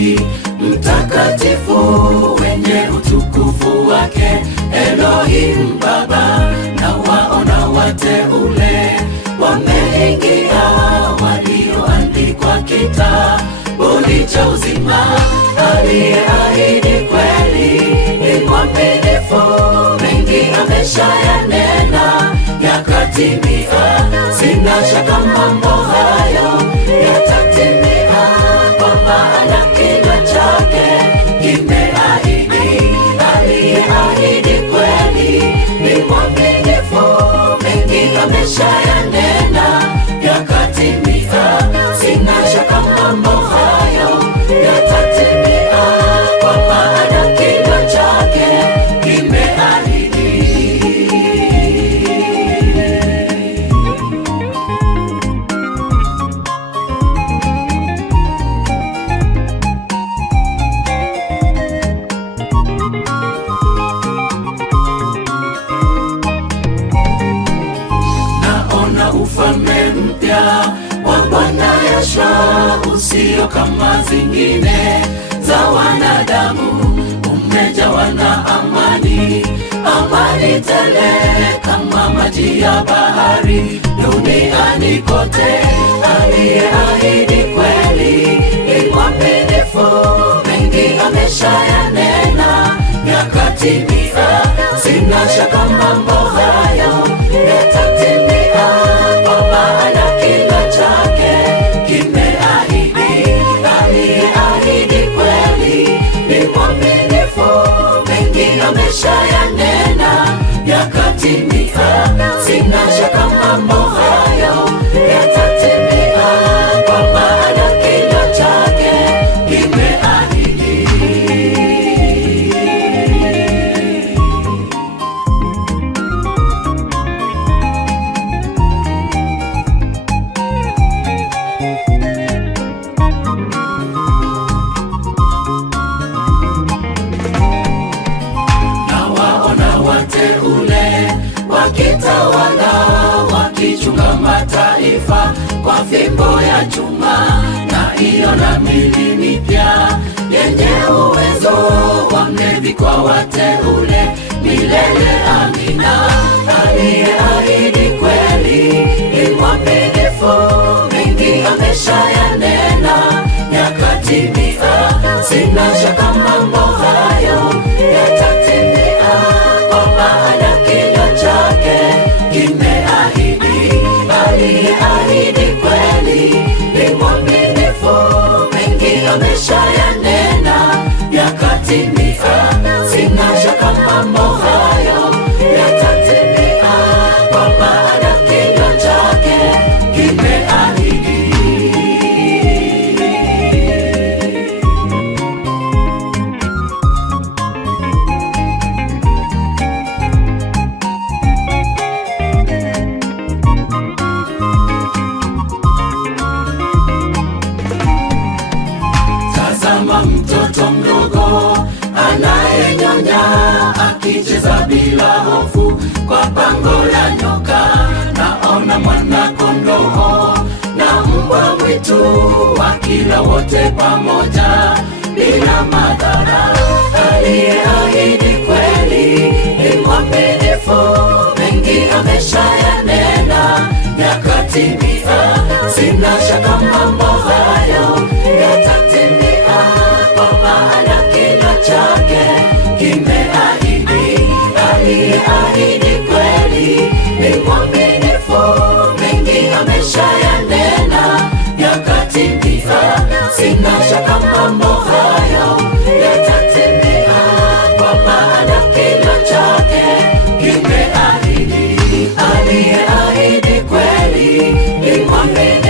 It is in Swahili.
kweli, mtakatifu wenye utukufu wake. Elohim Baba, na waona wateule wameingia, walioandikwa kitabuni cha uzima. Aliyeahidi kweli ni mwaminifu, mengi ameshayanena yakatimia. Sina shaka mambo hayo yatatimia, kwa maana kinywa chake kimeahidi. Aliyeahidi kweli ni mwaminifu, mengi ameshayanena yakatimia. Sina shaka mambo hayo yatatimia, kwa maana kinywa chake kimeahidi. Naona ufalme mpya wa Bwana Yasha, usio kama zingine za wanadamu, umejawa na amani, amani tele kama maji ya bahari duniani kote. Aliyeahidi kweli ni mwaminifu, mengi ameshayanena yakatimia. Sina shaka mambo hayo yatatimia, kwa maana kinywa chake kimeahidi. Aliyeahidi kweli ni mwaminifu, mengi ameshayanena yakatimia. Sina shaka mambo hayo yatatimia, kwa maana kinywa chake kimeahidi. Wateule wakitawala, wakichunga mataifa kwa fimbo ya chuma, na iyo na mili mipya yenye uwezo. Wamevikwa wateule milele, amina. Aliyeahidi kweli ni mwaminifu, mengi ameshayanena yakatimia. Sina shaka mambo hayo yatatimia, kwa maana kinywa chake kimeahidi. Aliyeahidi kweli ni mwaminifu, mengi ameshayanena yakatimia. Sina shaka mambo hayo yatatimia, kwa maana kinywa chake kimeahidi. Tazama mtoto mdogo anayenyonya, akicheza bila hofu kwa pango la nyoka. Naona mwana kondoo na mbwa mwitu wakila wote pamoja bila madhara. Aliyeahidi kweli ni mwaminifu, mengi ameshayanena yakatimia. Sina shaka mambo hayo yatatimia, kwa maana kinywa chake kimeahidi. Aliyeahidi kweli ni mwaminifu, mengi ameshayanena yakatimia. Sina shaka mambo hayo yatatimia, kwa maana kinywa chake kimeahidi. Aliyeahidi kweli ni mwaminifu